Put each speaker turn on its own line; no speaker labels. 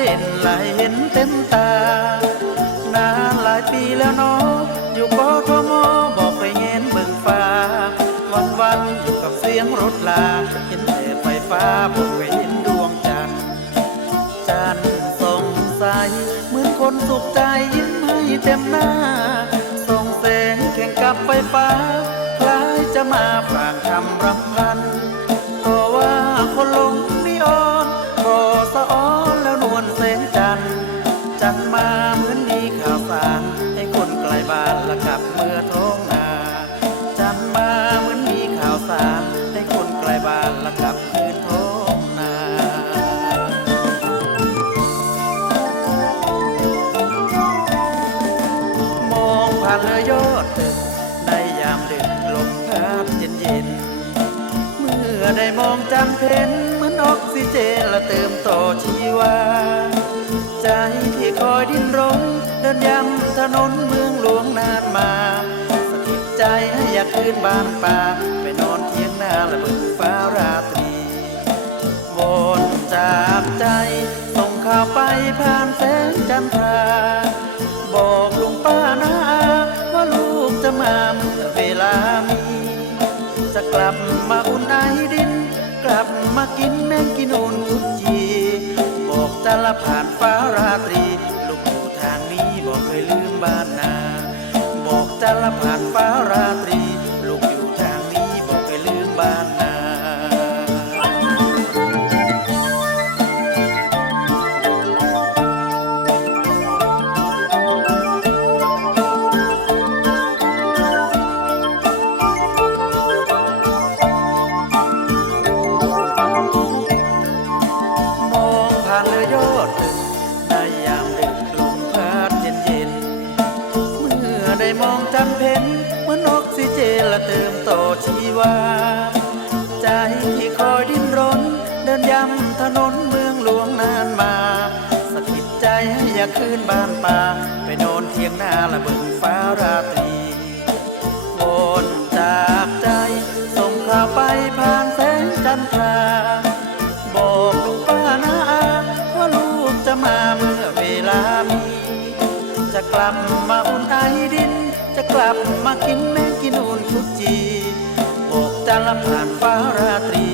ห็นเต็มตา นานหลายปีแล้วเนาะอยู่กทมบอกไปเห็นเมืองฟ้า วันวันอยู่กับเสียงรถลา เห็นแต่ไฟฟ้าบอกไปเห็นดวงจันทร์จันทร์สงสัยเหมือนคนสุขใจยิ้มให้เต็มหน้า ส่งแสงแข่งกับไฟฟ้า คล้ายจะมาฝากคำรำพัน อได้มองจันทร์เพ็ญเหมือนออกซิเจนและเติมต่อชีวา ใจที่คอยดิ้นรนเดินย้ำถนนเมืองหลวงนานมาสะกิดใจให้อยากคืนบ้านป่า ไปนอนเทียงนาและเบิ่งฟ้าราตรีวนจากใจ ส่งข่าวไปผ่านแสงจันทรา บอกลุงป้านาอาว่าลูกจะมาเมื่อเวลา มากินแมงกินนูนกุจี บอกจะละผ่านฟ้าราตรี ลูกอยู่ทางนี้บอกเคยลืมบ้านนา บอกจะละผ่านฟ้าราตรี องผ่านเรือยอดตึกในยามดึกลมพัดเย็นเย็น เมื่อได้มองจันเพ็ญเหมือนออกซิเจนละเติมต่อชีวา ใจที่คอยดิ้นรน เดินย้ำถนนเมืองหลวงนานมาสะกิดใจให้อยากคืนบ้านป่า ไปนอนเทียงนาละเบิ่งฟ้ารา จะกลับมากินแมงกินนูนคุกจีอกจันละผ่านฟ้าราตรี